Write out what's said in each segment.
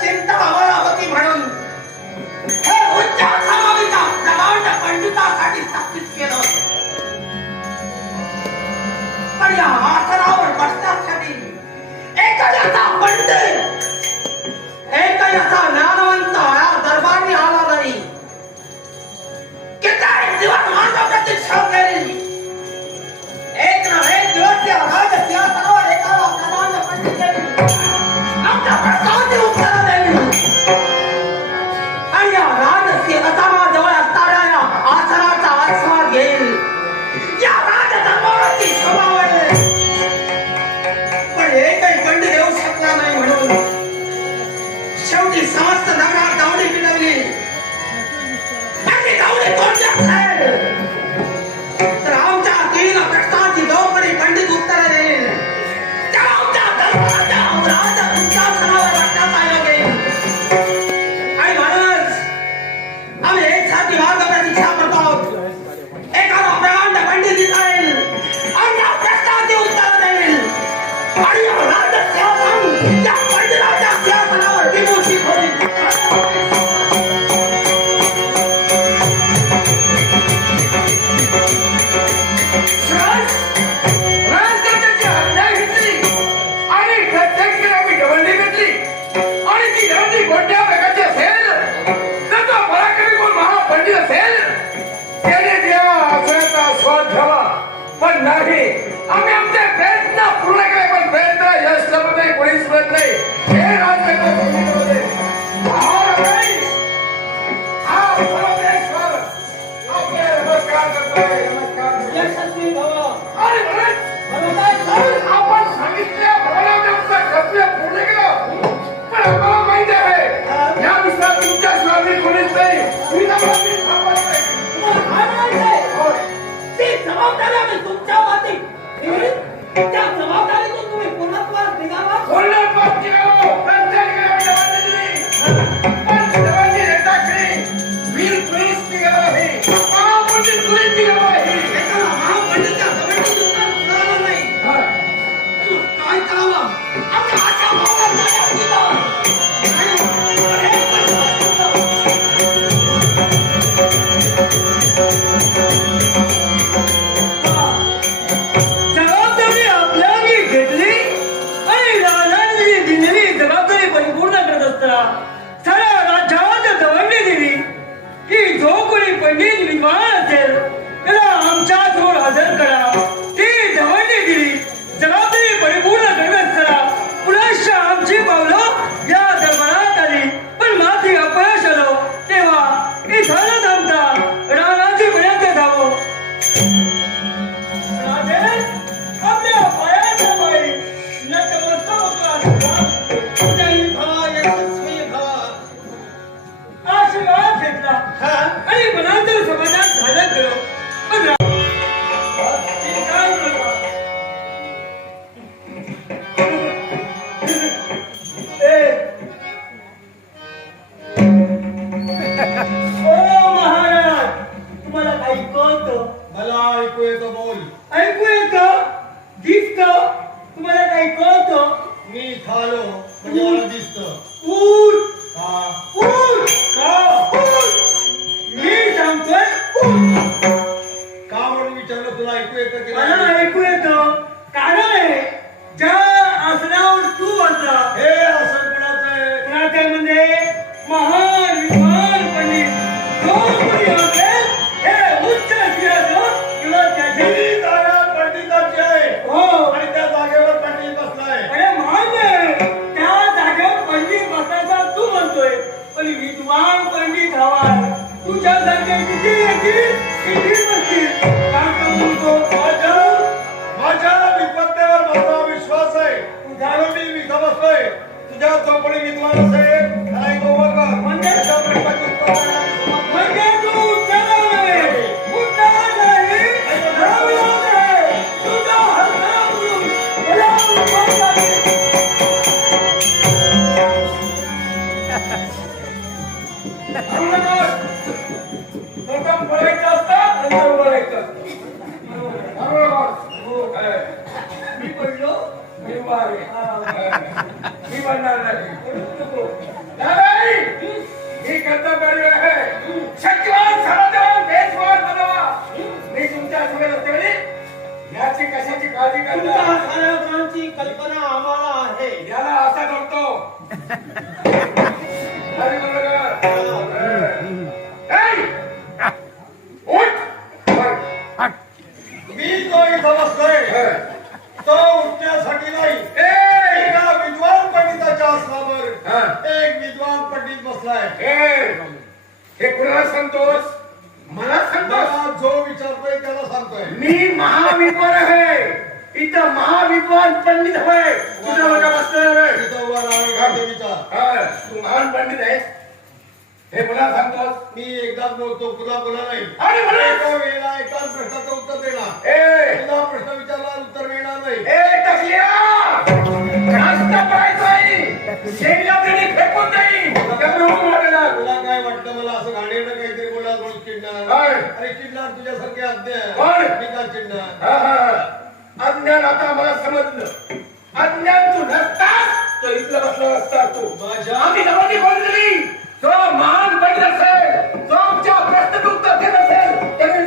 चिंता आम्हाला होती म्हणून हे उच्च समाविता प्रमाण पंडितासाठी स्थापित केलं. पण या आसनावर बसण्यासाठी एखाद्याचा पंडित एखाद्याचा ज्ञानवंत या दरबारी आला नाही. किती दिवस माझा प्रतीक्षा केली. एक ना एक दिवस या राजसिंहासनावर एखादा प्रधान पंडित आमच्या प्रश्नांची उत्तरं देईल. आणि या राजसिंहासनाजवळ असणाऱ्या या आसनाचा आस्वाद घेईल. या राजदरबाराची शोभा वाढेल. पण एकही पंडित येऊ शकला नाही म्हणून शेवटी समस्त नगरात दावणी पिळवली. आणि दावणी कोणत्या खाईल तर आमच्या तीन प्रश्नांची दोपरी पंडित उत्तरं देईल. त्याला आमच्या दरबाराच्या राजा सिंहासनावर बसण्याचा योग येईल. आणि म्हणूनच आम्ही एकसारखी मार्ग प्रतीक्षा करतो आहोत. एखादा प्रकांड पंडित येईल आणि त्या प्रश्नांची उत्तरं देईल. आणि या राजा सिंहासन त्या पंडिताच्या सिंहासनावर विभूषित होईल. पण नाही आम्ही आमचे प्रयत्न पूर्ण केले. पण प्रयत्न यश लाभत नाही. कोणीच मिळत नाही. हे राजकारणामध्ये यशस्वी भव. आपण सांगितल्याप्रमाणे आमचं कर्तव्य पूर्ण केलं. पण आम्हाला माहिती आहे या विषयात तुमच्या स्वामी कोणीच नाही. ती जबाबदारी आम्ही तुमच्या वाटी त्या जबाबदारीतून तुम्ही पूर्णत्वास निघावा. पूर्णत्वास निघावं. पंचायत केल्याच्या वाटेतली पण सर्वांची नेता केली. वीर पुरुष निघाला आहे. महापंडित पुरुष निघाला आहे. एखादा महापंडितच्या जबाबदारीतून उत्तर मिळालं नाही. काय करावं आमच्या आशा भावना जाग्यात दिलं. जबाबदारी आपल्याला घेतली आणि राजांनी दिलेली येतं बोल. ऐकू येतं, दिसतं, तुम्हाला काही कळतं? मी खालो म्हणजे मला दिसतं. उठ, का? उठ, का? उठ. मी सांगतोय उठ. का म्हणून विचारलं तुला ऐकू येतं की मला नाही? ऐकू येतं. कारण आहे, ज्या आसनावर तू बसला, हे आसन कोणाचं आहे? कुणाचे म्हणजे महान विद्वान पंडित जो कोणी असेल, हे उच्च शिराचं किंवा त्याचे ही जागा पंडिताची आहे. हो. आणि त्या जागेवर पंडित बसलाय. अरे मान्य आहे, त्या जागेवर पंडित बसायचा तू म्हणतोय, पण विद्वान पंडित हवा. तुझ्यासारखे किती येतील, किती बसतील, काय करू तो माझ्या विद्वत्तेवर माझा विश्वास आहे. म्हणून मी इथं बसलोय. तुझ्या चौकडी विद्वान असेल त्याला एक ओळख कर. म्हणजे? त्याच्या प्रश्नाची उत्तरं देण्याची सुरुवात कर. म्हणजे तू उत्तरा नाही, उत्तरा नाही, हरवला नाही. तुझा हरकत करून मला उत्तर पाहिजे. प्रथम बोलायचं असतं, नंतर बोलायचं असतं. मी पडलो, मी बनणार नाही. मी कर्तव्य आहे. शक्तिवान सर्वदेव देशवान बनवा. मी तुमच्या समोर असते याची कशाची काळजी तुमच्या करता. साऱ्यांची कल्पना आम्हाला आहे. याला असा करतो. मी जो इथं बसलोय तो उठण्यासाठी नाही. एका विद्वान पंडिताच्या आसनावर एक विद्वान पंडित बसलाय. हे कुणाला सांगतोस? मला सांगतोस? जो विचारतोय त्याला सांगतोय. मी महाविद्वान आहे. इथं महाविद्वान पंडित होय. तुझ्या बघा बसतोय. इथं उभा राहणार विचार. तू महान पंडित आहेस हे मला सांगतोस? मी एकदाच बोलतो, पुन्हा पुन्हा नाही. एका वेळेला एकाच प्रश्नाचं उत्तर देणार. तुला प्रश्न विचारला उत्तर मिळणार नाही. तुला काय वाटतं मला असं घाणेरडं काहीतरी बोला म्हणून चिडणार? अरे चिडणार तुझ्यासारखे अज्ञान. मी का चिडणार? अज्ञान आता मला समजलं. अज्ञान तू नसतास तर इथलं बसला असता तू. माझ्या आम्ही नवानी बोलली जो महान पंडित असेल, जो आमच्या प्रश्नाचं उत्तर देत असेल, त्यांनी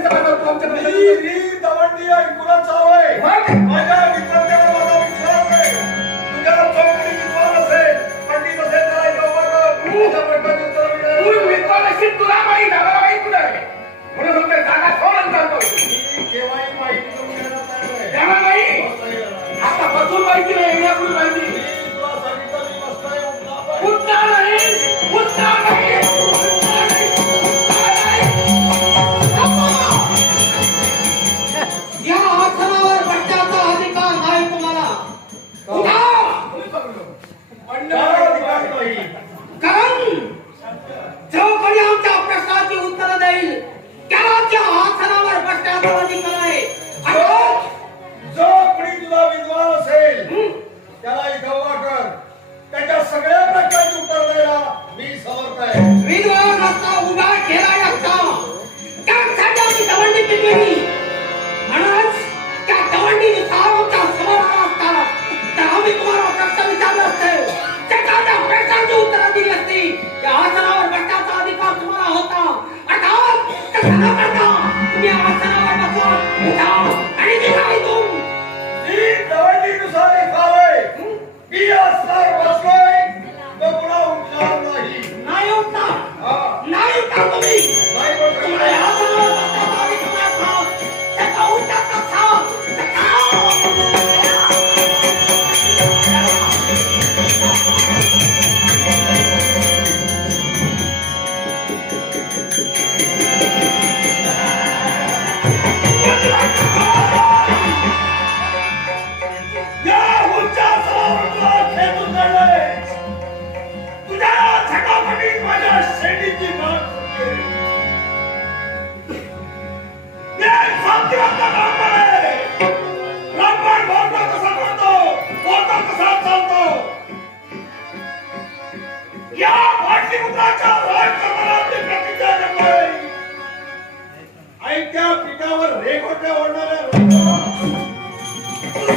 दवंडी ऐकून चालू आहे. माझ्या विद्वानावर माझा विश्वास आहे. तुझ्या चौकडी विद्वान असेल, पंडित असेल त्याला ऐका विद्वान असेल तुला माहीत आम्हाला माहीत नाही. म्हणून म्हणतोय जागा सोडून जातो. केव्हाही माहिती करून देणार नाही. त्याला नाही आता बसून माहिती नाही. येण्यापूर्वी माहिती तुला सांगितलं मी बसतोय. उठणार नाही, उठणार नाही. या आसनावर बसण्याचा अधिकार नाही तुम्हाला. कारण जो कोणी आमच्या प्रश्नाची उत्तर देईल त्याला त्या आसनावर बसण्याचा अधिकार आहे. जो कोणी तुला विद्वान असेल त्याला इथं उभा कर. त्याच्या सगळ्या प्रश्नांची उत्तर द्यायला मी समर्थ आहे. विद्वान असता उभा केला असता त्यासाठी आम्ही दवंडी केली. म्हणूनच त्या दवंडीनुसार आमच्या समोर आला असता तर आम्ही तुम्हाला प्रश्न विचारले असते. त्या प्रश्नांची उत्तरं दिली असती. त्या आसनावर बसण्याचा अधिकार तुम्हाला होता. अर्थात तसं न करता तुम्ही आसनावर बसला, उठा आणि निघा इथून. मी दवंडीनुसार इथं आलोय. मी असणार बसलोय तो पुन्हा उठणार नाही. नाही उठणार, नाही उठणार तुम्ही. नाही बोलतो. तुम्हाला या आसनावर बसण्याचा अधिकार था. त्याचा उठाचा था.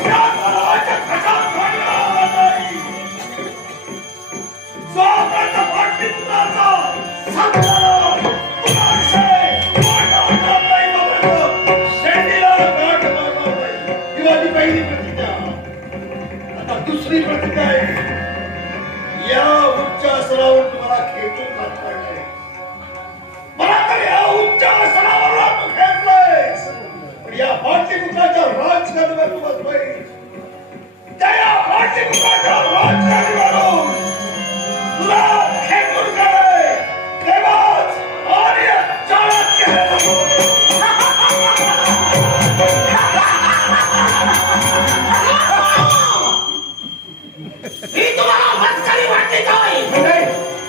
त्या तलावाच्या कशात सोडणार नाही. जोपर्यंत पाटलिपुत्राचा संतान कुणाशे वाटवणार नाही तोपर्यंत शेंडीला गाठ मारणार नाही. ही माझी पहिली प्रतिज्ञा. आता दुसरी प्रतिज्ञा आहे. या उच्च आसनावर तुम्हाला खेचून काढताय. मला तर या उच्च आसनावर तू खेचलंय, पण या पाटलिपुत्राच्या राजकारणावर तू बसलोय. त्या पाटलिपुत्राच्या राजकारणावरून तुला खेचून काढलंय. देवाच आणि चाणक्य ही तुम्हाला मस्करी वाटते काय?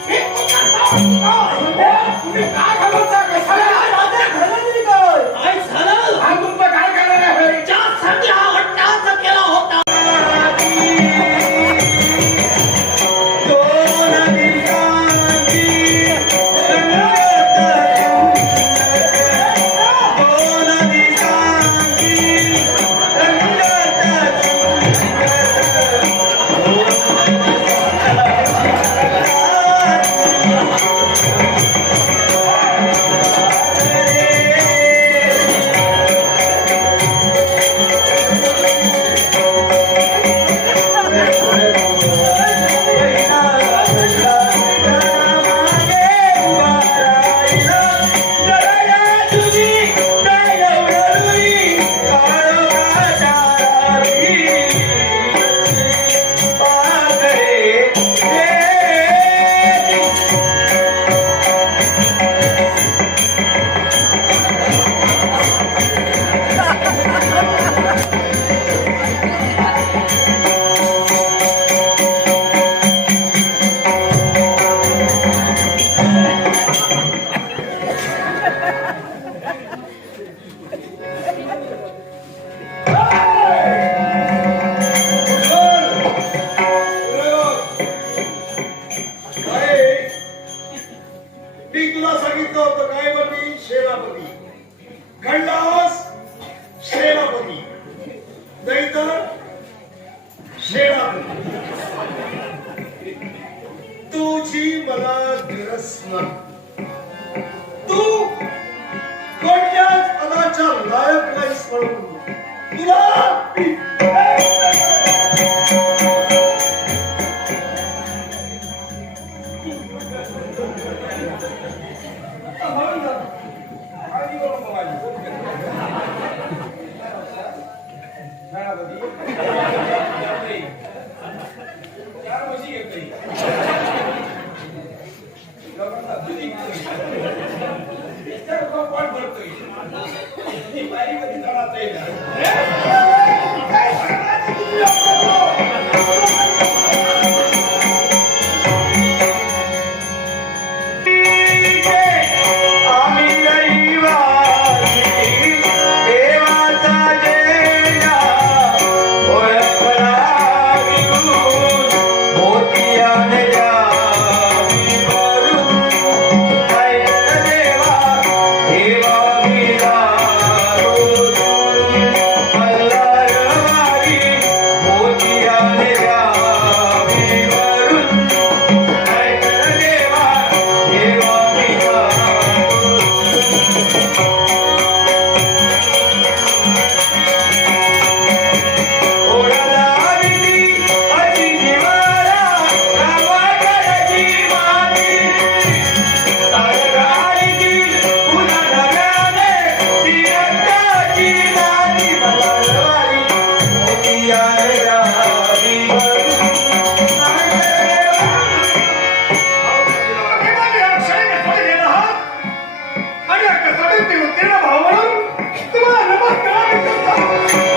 हे तुम्ही काय घालवता? कशाला माझ्या घरामध्ये काय झालं? हा तुमचं काय करणार आहे? ज्यासाठी हा अट्टाहास केला होता. मी तुला सांगितलं होतं काय बनी सेनापती, खंडास सेनापती, नाहीतर सेनापती. तुझी मला गरज नाही. तू कोणत्याच पदाच्या लायक नाहीस म्हणून तुला भाव म्हणून तुम्हाला नमस्कार.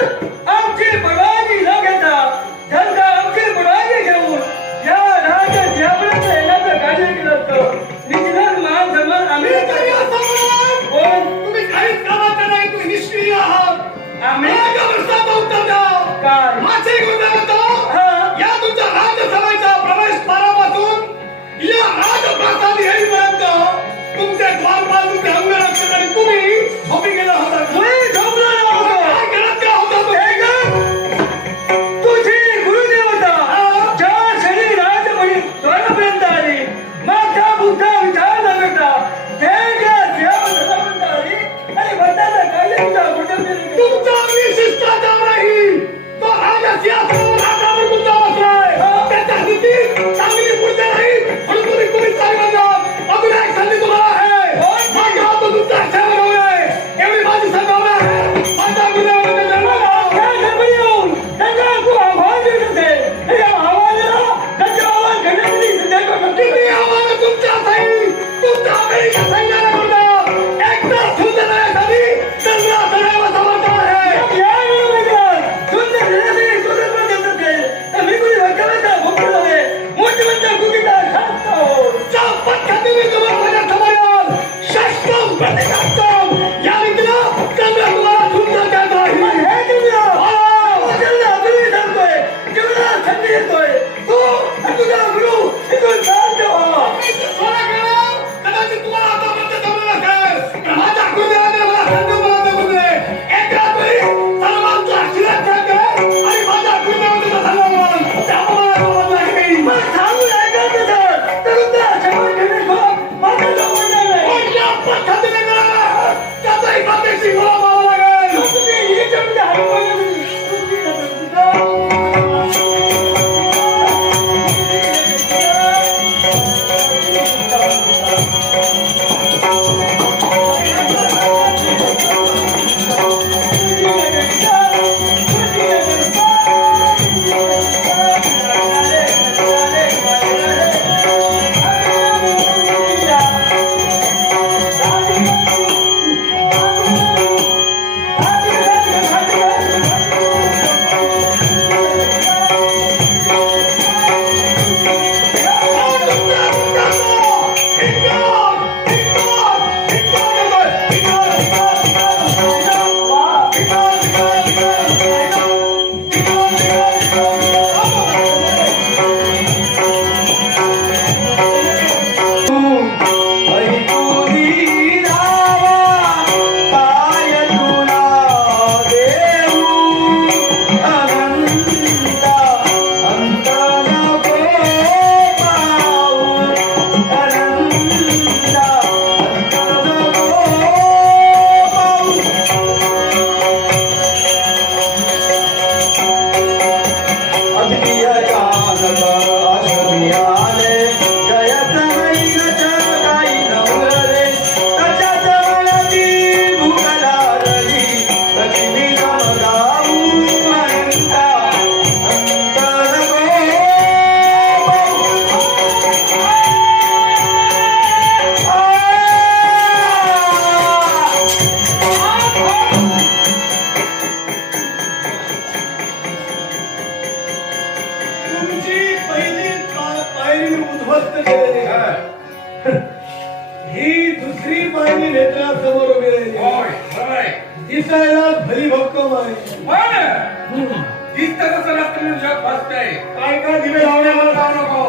आमची परवानगी न घेता त्यांना आमची परवानगी घेऊन या राज्यात यापर्यंत येण्याचं कार्य केलं असतं. निधन मान सन्मान आम्ही कोण तुम्ही काहीच कामाचा नाही, तुम्ही निष्क्रिय आहात. आम्ही माझ्या प्रश्नाचं उत्तर द्या. काय माझे गुन्हा हा. या तुमच्या राज्यसभेच्या प्रवेशद्वारापासून या राजप्रासाद येईपर्यंत तुमचे द्वारपाल, तुमचे अंगरक्षक आणि तुम्ही झोपी गेला होता. मी झोपलो नव्हतो. काय करत काय होता तुम्ही? हे का? तुझी गुरुदेवता ज्या क्षणी राजमणी द्वारापर्यंत आली, माझा बुद्धा विचार न करता ते ज्या देवापर्यंत आली आणि म्हणताना काय तुझा कुठं गेली? तुमचा विशिष्टाचार नाही. तो राजा सिंहासनावर हातावर तुमचा बसलाय. त्याच्या स्थितीत चांगली पूजा नाही म्हणून तुम्ही सांगत आहात. अजून एक संधी तुम्हाला आहे. माझ्या हातून तुमचा सेवन होय. एवढी माझी संभावना आहे. माझ्या गुन्ह्यामध्ये जन्माला त्या घरी येऊन त्यांना तू आव्हान देत असेल. आणि या आव्हानाला त्यांचे आव्हान घेण्यासाठी सध्या तुम्ही आम्हाला तुमच्या सही, तुमच्या अमेरिका सैन्याला म्हणता. एकदा सुंदरण्यासाठी चंद्रा सदैव समर्थ आहे. च्या पद्धतीने तुम्हाला माझ्या समोर येऊन शस्त्रम प्रतिशस्त्रम या रीतीनं चंद्र तुम्हाला सुंदर देत आहे. कदाचित तुम्हाला आतापर्यंत जमलं नसेल. पण माझ्या गुन्ह्याने मला संधी उपलब्ध करून दिली. एक रात्री सर्वांचा आशीर्वाद ठेवते आणि माझ्या गुन्ह्यामध्ये जो सन्मान त्यामुळे मला सोबत नाही. पण या पद्धतीने मिळाला त्याचाही खात्याशी मला पाहावं लागेल. ही दुसरी पायरी नेत्रासमोर उभी राहिली. दिसायला भली भक्कम आहे. काय काय दिवे लावण्याला जाऊ नको.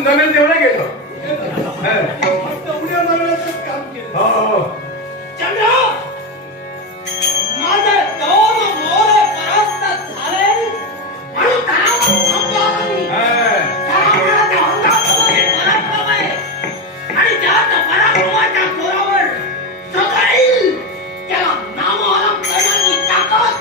माझ्याकडून जमेल तेवढं गेलो. उड्या मारण्याचं काम केलं. हो. चंद्र माझे दोन मोरे परास्त झाले म्हणून तणाव संपला नाही. तणावाचा हंगामामध्ये पराक्रम आहे आणि त्यात पराक्रमाच्या जोरावर सगळं येईल. त्याला नामोहरम करण्याची ताकद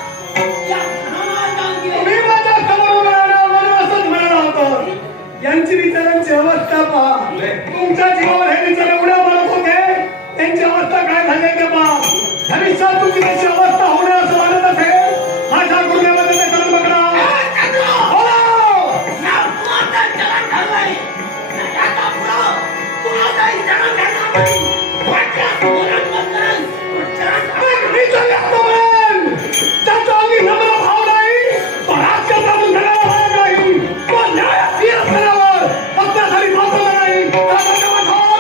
या धनाला लागली आहे. तुम्ही माझ्या समोर म्हणून असंच म्हणाला होता. यांची विचारांची अवस्था पहा. तुमच्या जीवावर हे विचार उड्या मारत होते, त्यांची अवस्था काय झाली ते पहा. भविष्यात तुमची त्याची अवस्था होणे असं वाटत असेल, माझ्या गुन्ह्यामध्ये ते कर्म करा. मी चालले असतो म्हणेन. त्याचा आम्ही नम्र भाव नाही, पण राज्याचा मुंडणारा भाग नाही. तो न्यायाधीश असल्यावर पत्त्यासाठी पाठवला नाही. त्याचा वाचवून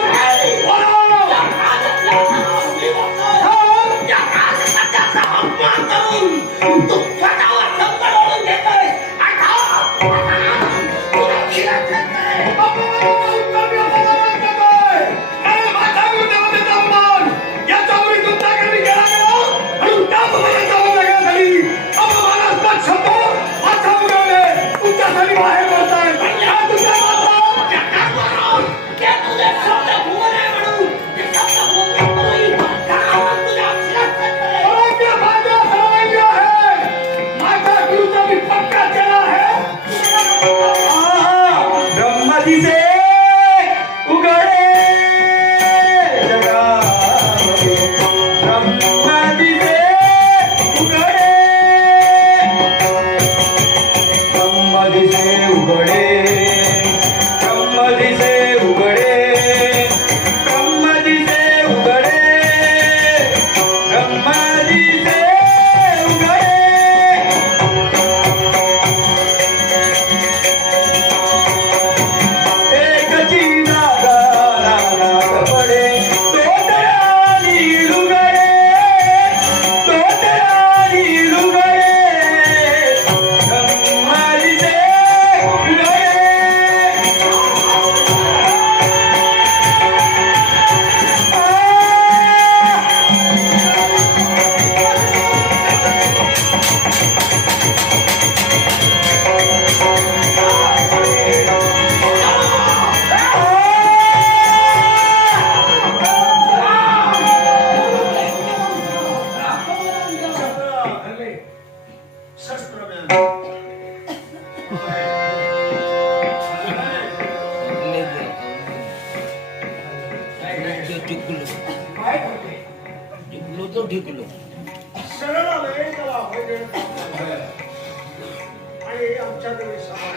आणि आमच्याकडे समाज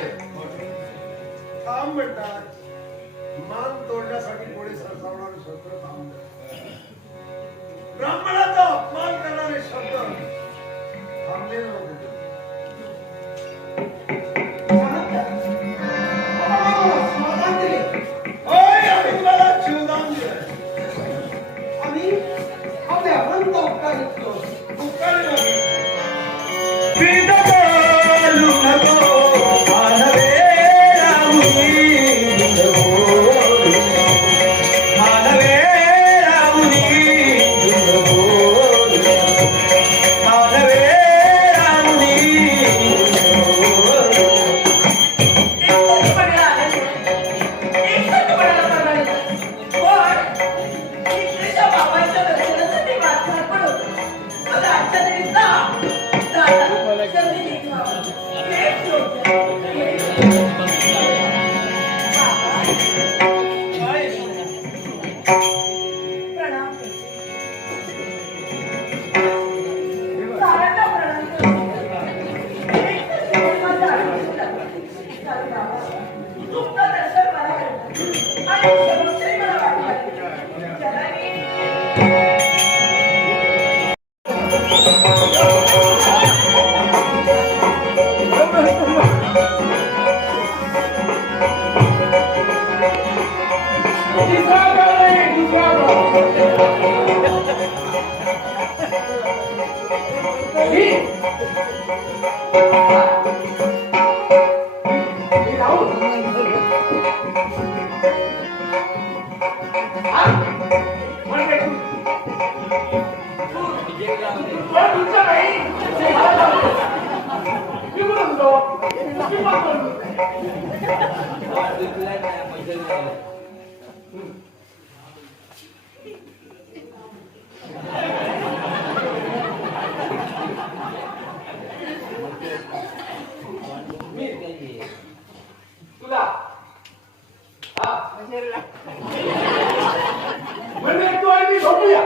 काम म्हणतात. मान तोडण्यासाठी कोणी सरसावणारे शब्द थांबतात. ब्राह्मणाचा अपमान करणारे शब्द थांबले नव्हते. आम्ही तुम्हाला जीवदान दिलं. आम्ही आपल्या अनंत उपकार इतको उपकार नाही. राहुल पण तुमचं नाही मी कुठं होतो मी पण बोलतो. तुला हा म्हणजे तू आणि मी झोपूया.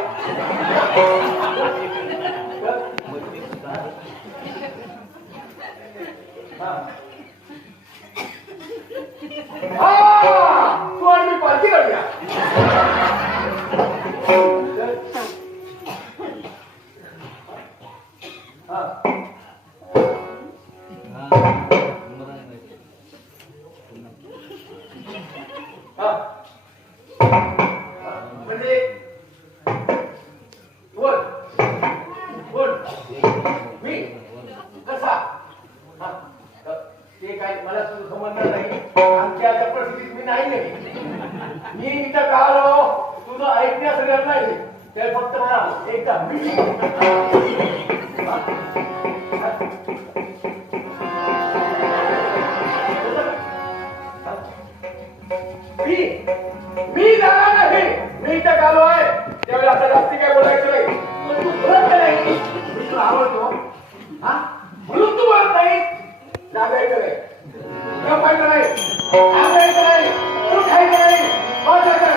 तू आणि मी पार्टी करूया. म्हणजे बोल बोल मी कसा ते काय मला तुझं समजणार नाही. आमच्या आता परिस्थितीत मी नाही मी इथं का आलो तुझं ऐकण्यासाठी नाही. ते फक्त मला एकदा मी जाणार नाही. मी इथं आलो आहे त्यावेळी आता जास्ती काय बोलायचं नाही. पण तू बोलत नाही. मी तुला आवडतो म्हणून तू बोलत नाही. जागायचं नाही गप्पायचं नाही आगायचं नाही उठायचं नाही बसायचं